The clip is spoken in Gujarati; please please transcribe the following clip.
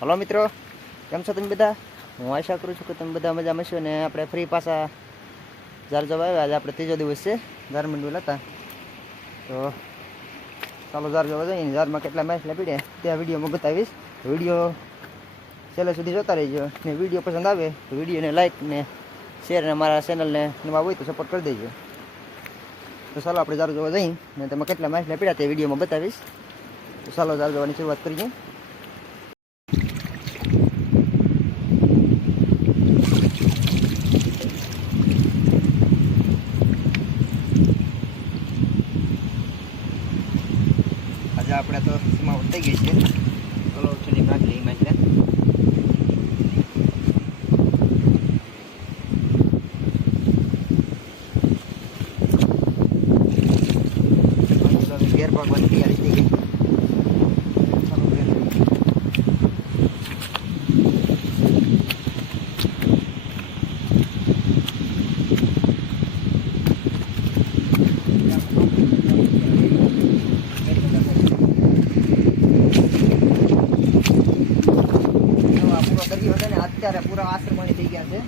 હલો મિત્રો, કેમ છો તમે બધા? હું આશા કરું છું કે તમે બધા મજામાં છો ને આપણે ફ્રી પાછા ઝાર જવા આવ્યા. આજે આપણે ત્રીજો દિવસ છે ઝારમંડ હતા, તો ચાલો ઝાર જવા જઈએ. ઝારમાં કેટલા માછલા પીડ્યા ત્યાં વિડીયોમાં બતાવીશ. વિડીયો છેલ્લે સુધી જોતા રહીજો ને વિડીયો પસંદ આવે તો વિડીયોને લાઈક ને શેર ને મારા ચેનલને નવા હોય તો સપોર્ટ કરી દેજો. તો ચાલો આપણે ઝાર જોવા જઈએ ને તમે કેટલા માછલા પીડ્યા તે વિડીયોમાં બતાવીશ. તો ચાલો ઝાર જોવાની શરૂઆત કરીએ. આજે આપણે તો સમાવટ થઈ ગઈ છે. ચલો ચલી નાખી માછલા. ઘેર ભાગવાની તૈયારી થઈ ગઈ. અત્યારે પૂરા આશ્રમણી થઈ ગયા છે.